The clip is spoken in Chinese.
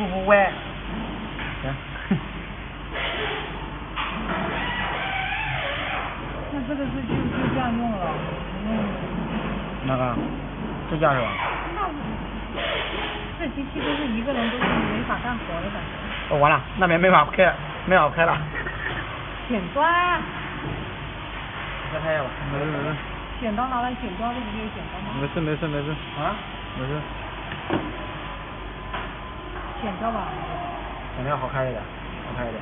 不服歪。行。那这个是就这样用了，那个支架是吧？这机器都是一个人都是没法干活的感觉。哦，完了，那边没法开了。剪砖。再开一下吧。没事。剪刀拿来剪砖，这不就是剪刀吗？没事。啊？没事。剪掉吧。剪掉好开一点，好开一点。